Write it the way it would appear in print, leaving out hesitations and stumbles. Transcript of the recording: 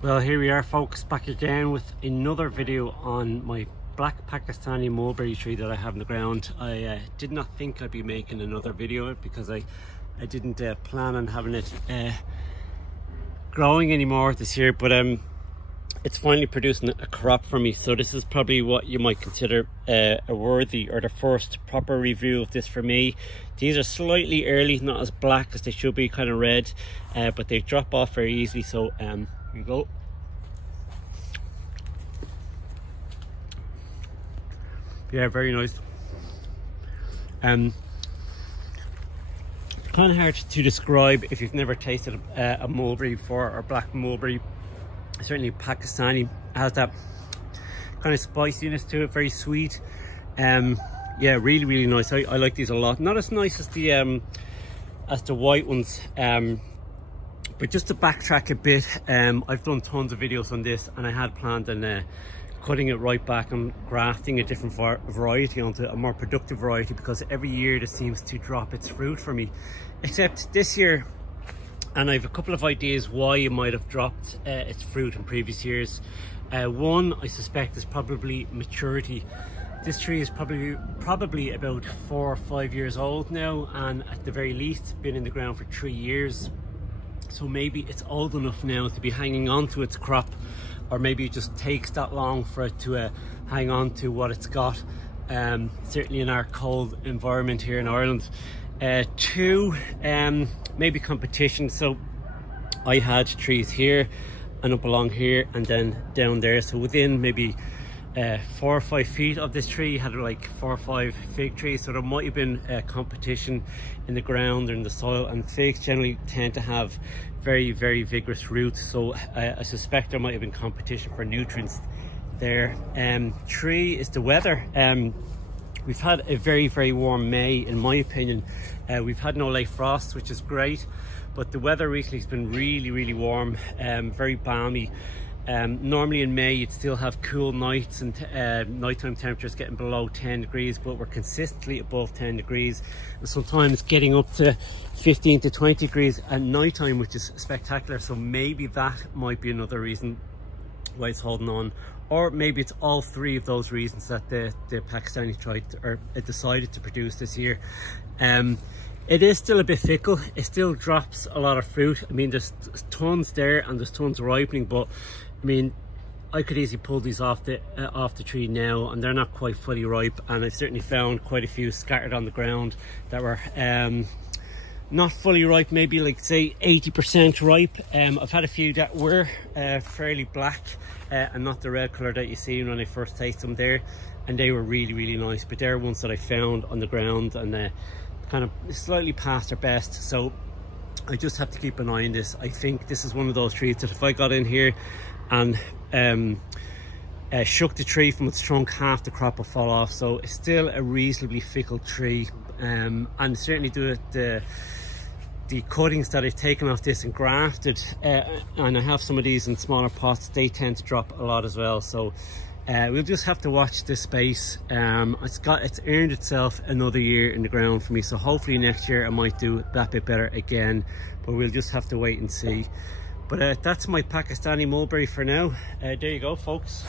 Well, here we are folks, back again with another video on my black Pakistani mulberry tree that I have in the ground. I did not think I'd be making another video because I didn't plan on having it growing anymore this year, but it's finally producing a crop for me. So this is probably what you might consider a worthy, or the first proper review of this for me. These are slightly early, not as black as they should be, kind of red, but they drop off very easily. So here we go. Yeah, very nice. Kind of hard to describe if you've never tasted a mulberry before, or black mulberry. Certainly Pakistani has that kind of spiciness to it, very sweet. Yeah, really nice. I like these a lot. Not as nice as the white ones, but just to backtrack a bit, I've done tons of videos on this, and I had planned on cutting it right back and grafting a different variety onto a more productive variety, because every year this seems to drop its fruit for me, except this year. And I have a couple of ideas why it might have dropped its fruit in previous years. One, I suspect, is probably maturity. This tree is probably about 4 or 5 years old now, and at the very least been in the ground for 3 years. So maybe it's old enough now to be hanging on to its crop, or maybe it just takes that long for it to hang on to what it's got, certainly in our cold environment here in Ireland. Two, maybe competition. So I had trees here and up along here and then down there, so within maybe 4 or 5 feet of this tree had like 4 or 5 fig trees, so there might have been competition in the ground or in the soil, and figs generally tend to have very vigorous roots, so I suspect there might have been competition for nutrients there. Three is the weather. We've had a very warm May, in my opinion. We've had no late frost, which is great, but the weather recently has been really warm, very balmy. Normally in May you'd still have cool nights and nighttime temperatures getting below 10 degrees, but we're consistently above 10 degrees, and sometimes getting up to 15 to 20 degrees at nighttime, which is spectacular. So maybe that might be another reason why it's holding on, or maybe it's all three of those reasons that the Pakistani decided to produce this year. It is still a bit fickle. It still drops a lot of fruit. I mean, there's tons there and there's tons ripening, but I mean, I could easily pull these off the tree now, and they're not quite fully ripe. And I've certainly found quite a few scattered on the ground that were not fully ripe, maybe like say 80% ripe. I've had a few that were fairly black and not the red color that you see when I first taste them there, and they were really nice. But they're ones that I found on the ground and kind of slightly past their best, so I just have to keep an eye on this. I think this is one of those trees that if I got in here and shook the tree from its trunk, half the crop will fall off. So it's still a reasonably fickle tree, and certainly the cuttings that I've taken off this and grafted, and I have some of these in smaller pots, they tend to drop a lot as well. So we'll just have to watch this space. It's earned itself another year in the ground for me, so hopefully next year I might do that bit better again, but we'll just have to wait and see. But that's my Pakistani mulberry for now. There you go folks.